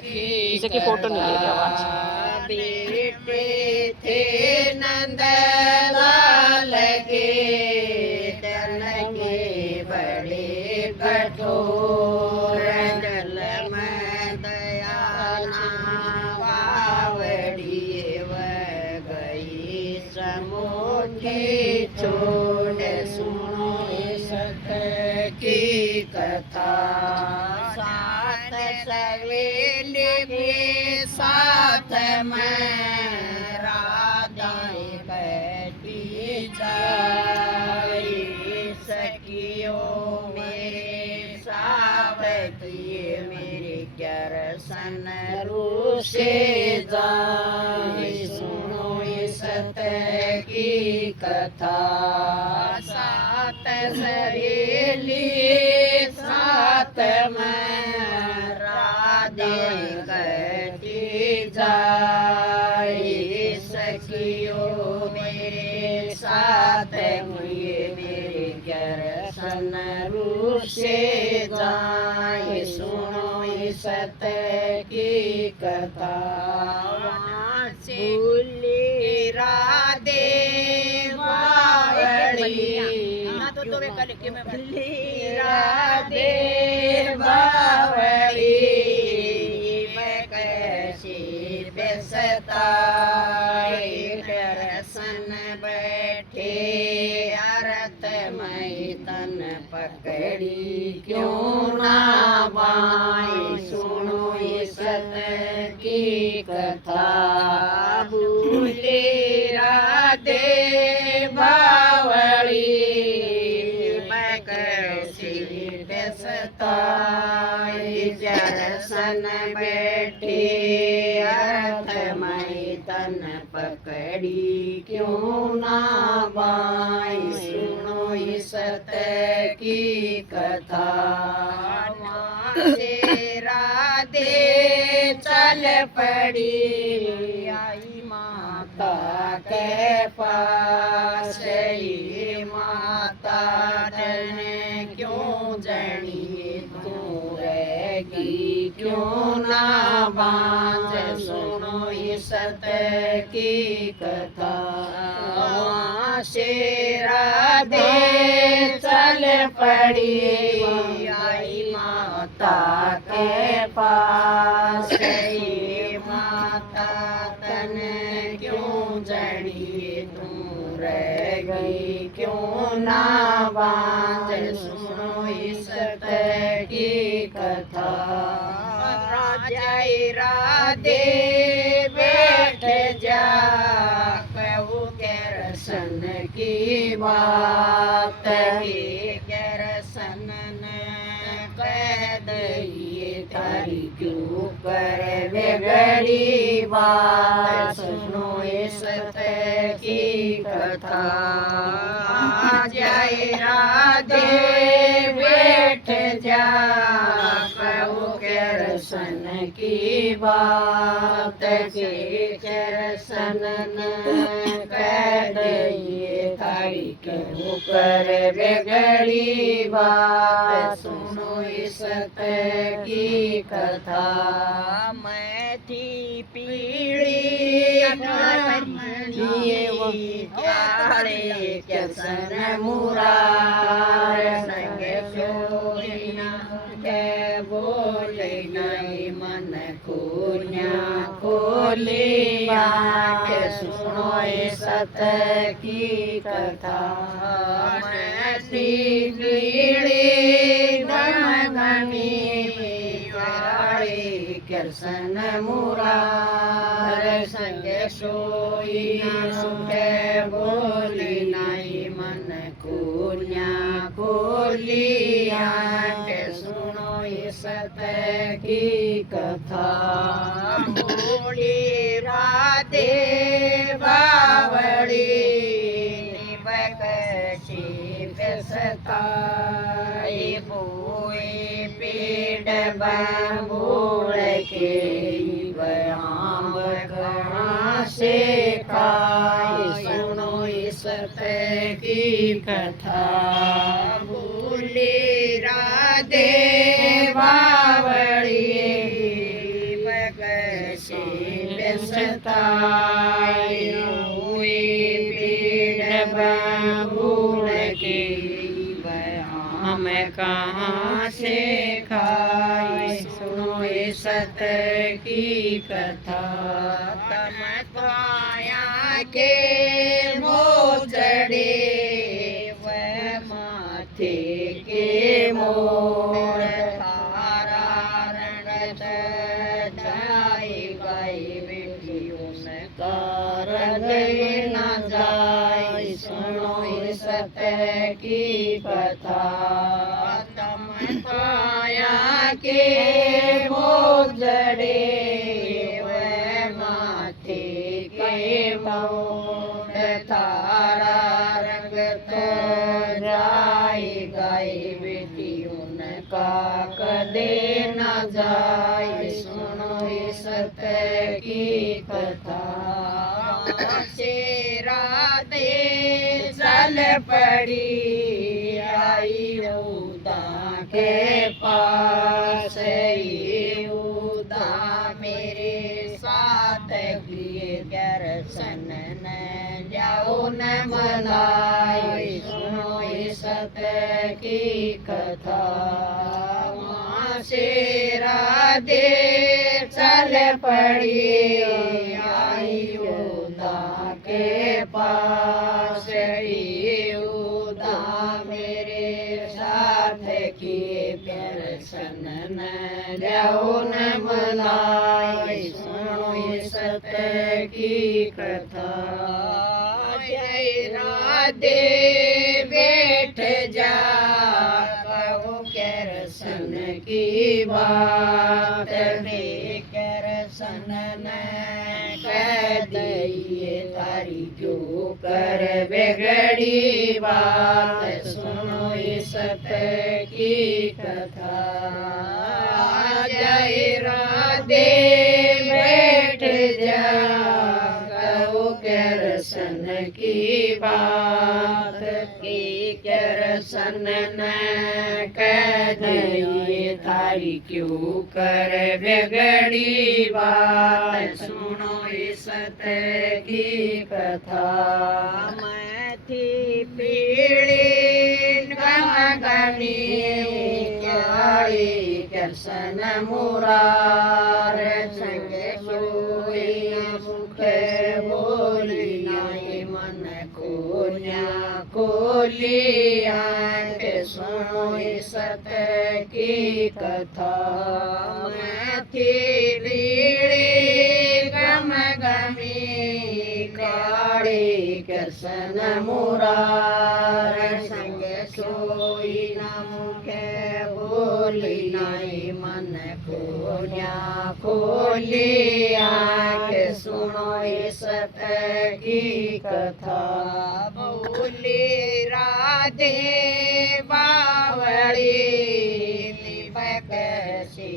किसी की फोटो नहीं ले रही आवाज। बेटे थे नंद लाल के तन के बड़े कठोर जल में दया बावड़ी गई समुखी छोड़ सुनो सत की कथा सात सवेली में साथ में राधाई बैठी जाई सखियों मेरे सावकिए मेरे करसन रूसे जाए सुनो सत की कथा सात सहेली साथ में राधे गती जाए सखियों मेरे साथ मुझे मेरे करसन रूसे जाए सुनो सत की कथा भूली राधे राधे बावड़ी मैं कैसी बेसताई करसन बैठे अरत मई तन पकड़ी क्यों ना बाई सुनो सत की कथा भूले राधे बावड़ी मैं कैसी बेसताई जरसन बैठी अर्थ मई तन पकड़ी क्यों ना बाई सुनो सत की कथा से राधे चल पड़ी आई माता के पास माता ने क्यों जड़ी तू रहेगी क्यों ना बांझ सुनो सत की कथा से राधे चल पड़ी आई माता के पास माता तन क्यों जड़ी तू रह गई क्यों ना बांझ सुनो सत की कथा राजा राधे बैठ जा कहू करसन की बात करसन कह दइए तारी क्यों कर बिगड़ी बात सुनो सत की कथा जय राधे बैठ जा कहू करसन की बात के करसन कह दइए तारी क्यों कर बिगड़ी बात सुनो सत की कथा मैं थी पीड़ी क्यारे कैसन मुरार संग सोना के बोले नहीं मन कुन्या खोली के सुनो सत की कथा मैं थी पीड़ी कृष्ण मुरार संग सोई सुख बोली नहीं मन कुन्या खोलिया के सुनो सत की कथा बोली राधे बावड़ी बकशी बेसताई बोए पेड़ बबूल के आम कहाँ से खाई सुनो सत की कथा बोले राधे बावड़ी से व्यसताई हुए पेड़ बबूल के हम कहाँ से खाए सुनो ये सत की कथा तम पाया के मोचड़े वह माथे के मोर तारा रंगत जाए गए बेटियों ने कारण न जाए सुनो इस सत्य की कथा तम पाया के मोजड़े वह माथे के मोर तारा रंग तो जाए गए बेटियों ने का कदे न जाए सुनो इस सत्य की कथा शेरा दे चल पड़ी आई उदा के पास उदा मेरे साथ किए दर्शन न जाओ न मनाई सुनो इस सत्य की कथा माँ शेरा दे चल पड़ी आई उदा के पास उदा मेरे साथ किए दर्शन न जाओ न मनाई सुनो इस सत्य की कथा जय राधे बैठ जा कहो दर्शन की बात दर्शन न कह दइए तारी जो कर बिगड़ी बात सुनो इस सत्य की कथा जय राधे बैठ जा कहो दर्शन की बात की दर्शन न कह दइए तारी क्यों कर बिगड़ी बात सुनो इस सत्य की कथा मैं थी पीड़ी गमी काली कृष्ण मुरार संग सोई मुख बोली नाई मन को न्या खोली आंख सुनो इस सत्य की कथा मैं थी लीड़ी गम गमी काली कृष्ण मुरार संग सोई न मुख बोली नाई मन को न्या खोली आंख सुनो इस सत्य की कथा बोली राधे बावली लिपक से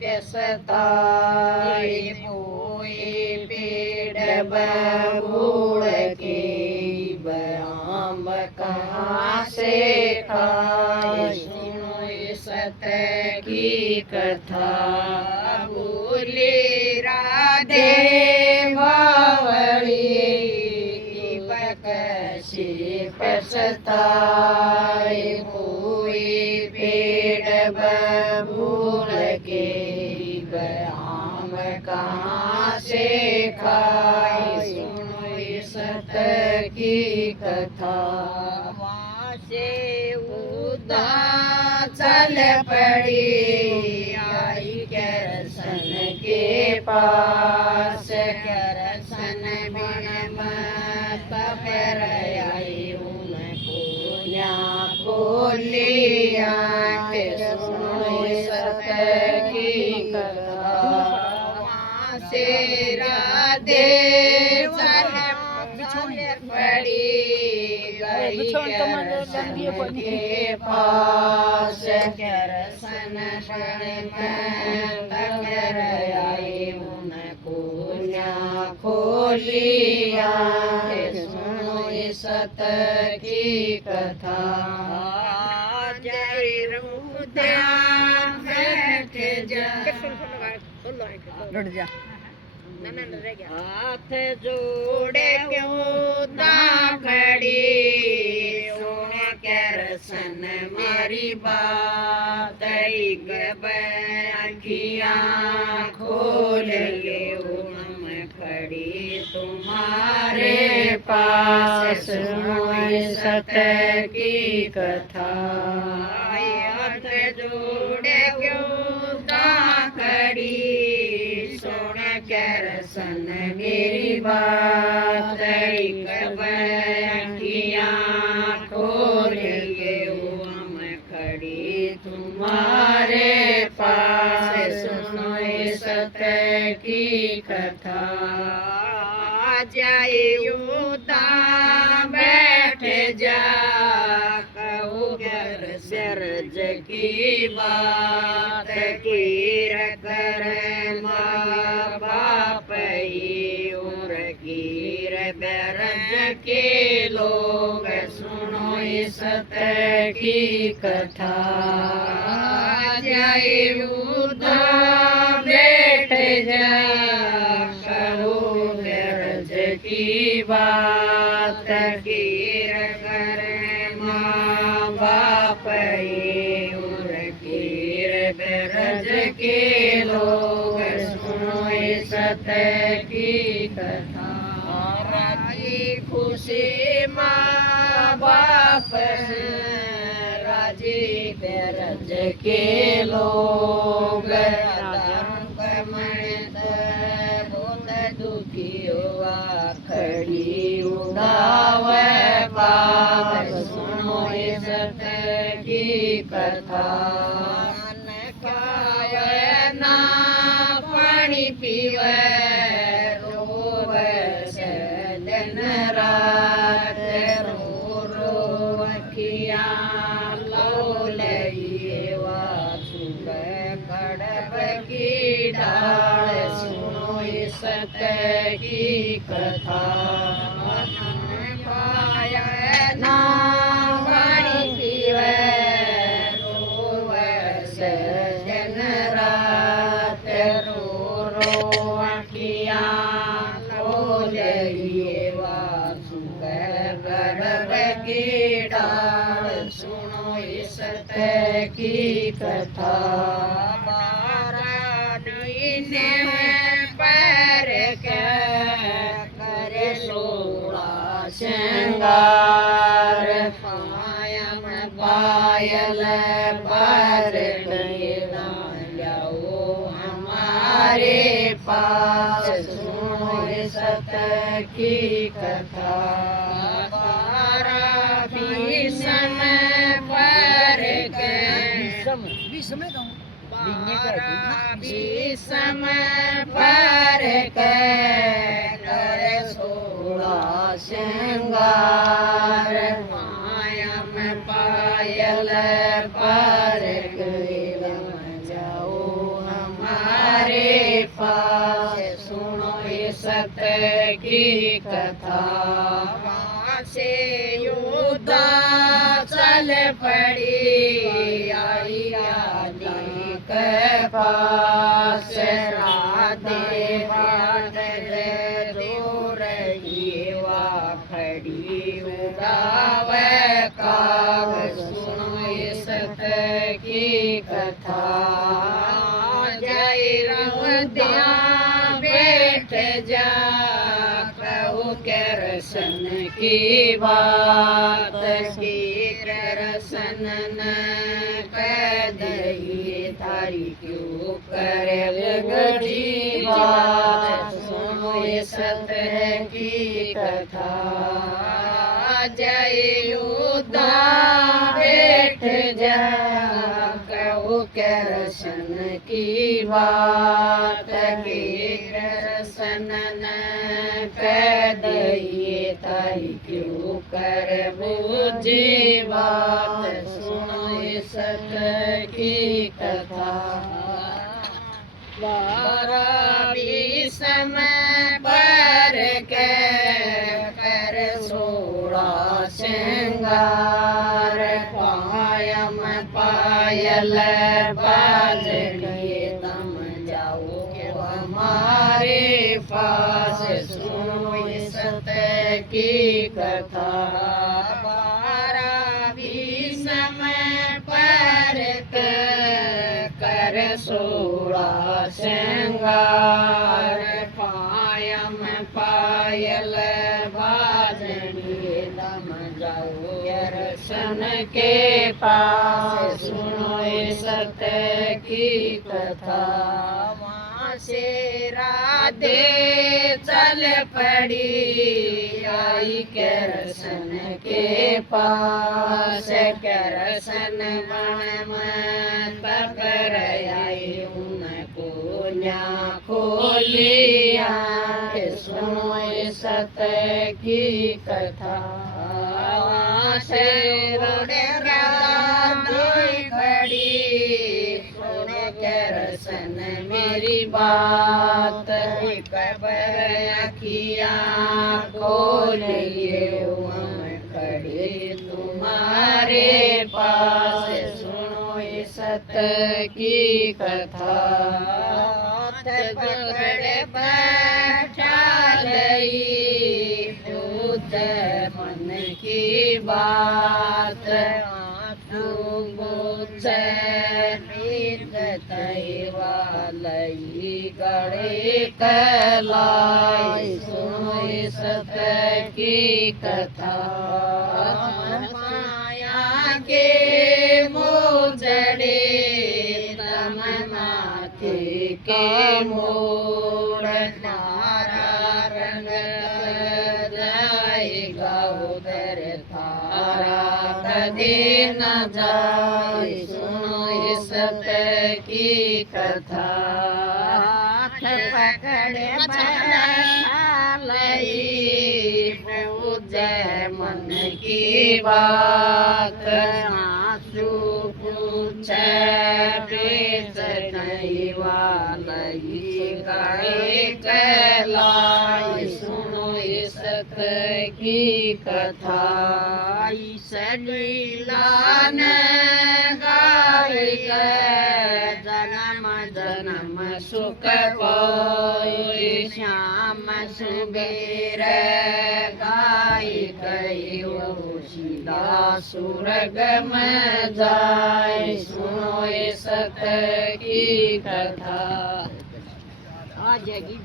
व्यसताई मोए पेड़ बबूल के आम कहाँ से खाए सुनो इस सत्य की कथा बोली राधे बावली से पछताए हुए पेड़ बबूल के आम कहाँ से खाए सुनो इस सत्य की कथा वहाँ से उदा चल पड़ी आई कृष्ण के पास कृष्ण बिन मत पर आई उनको न्या खोली आंख सुनो इस सत्य की कथा वहाँ से राधे चल पड़ी गई कृष्ण के पास कृष्ण कर आई उनको न्या खोली आंख सुनो इस सत्य की कथा जय रुद्रा बैठ जा हाथ जोड़े क्यों दाखड़ी सुन कर सन मारी बात अखियाँ खोल के हम खड़ी तुम्हारे पास सुनो सत की कथा हाथ जोड़े क्यों दाखड़ी सुन कर सन मेरी बात अखियाँ खोल के हम खड़ी तुम्हारे पास सुनो सत की कथा जाए युदा बैठ जा कहू घर सरज की बात कीर कर माँ बाप और कीर बरज के लोग सुनो सत की कथा जय युदा बैठ जा कहो बरज की बात कीर कर माँ बाप और कीर बरज के लोग सुनो सत की कथा राजी खुशी माँ बाप राजी बरज के लोग बहुत दुखी हुआ खड़ी उड़ाव बाप सुनो सत की कथा खाए ना पानी पीवे रोव दिन रात रो रो अखियाँ लो लइए सुबह कड़ब की डाल सुनो सत की कथा पाया ना पानी पीवे रोवस दिन रात रो रो अखियाँ खोलिए सुबह गड़ब की डाल सुनो सत की कथा पैर कर सोड़ा श्रृंगार पायम पायल पर जाओ हमारे पास सुनो सत की कथा भीषम पर भीषम पर कर सोड़ा श्रृंगार पायम पायल पर जाओ हमारे पास सुनो सत की कथा से योद्धा चल पड़ी आई आदि के पास राधे बाट दूर वा खड़ी उड़ाव काग सुनो सत की कथा जय रवद्या बैठ जा कहू के रसन की बात की रसन न कह दई थारी क्यों करे गढ़ी बात सुनो सत की कथा जय योद्धा बैठ जा कहू के रसन की बात की रसन न कह दई तारी क्यों कर बूझी बात सुनो सत की कथा बारह समय पर कर सोड़ा श्रृंगार पायम पायल बाज तम जाओ हमारे की कथा 12 समय पर कर 16 श्रृंगार पायम पायल बाजनी दम जाओ दर्शन के पास सुनो इस सत्य की कथा वहाँ से राधे चल पड़ी आई करसन के पास करसन बन में पर आई उनको न्या खोलिया सुनो इस सत्य की कथा वहाँ से रोड़े राधे खड़ी सुन करसन मेरी बात कबर अखिया खोलिए खड़ी तुम्हारे पास सुनो इस सत्य की कथा पकड़ बैठा लई पूछ मन की बात वालई गड़े कलाई सुनो इस सत्य की कथा माया के मोजड़े तम माथे के मोड़ नारा रंग जाएगा उधर थारा कदे न जाए सुनो इस सत्य की कथा पकड़ लई पूज मन की बात आंसू पूछ बेच नहीं वालई गए कलाई सुनो इस सत्य की कथा सलीला न गाय जन्म जन्म सुख पाई श्याम सुबेर गाय गई शीला सुरग में जाए सुनो इस सत्य की कथा आ जाएगी।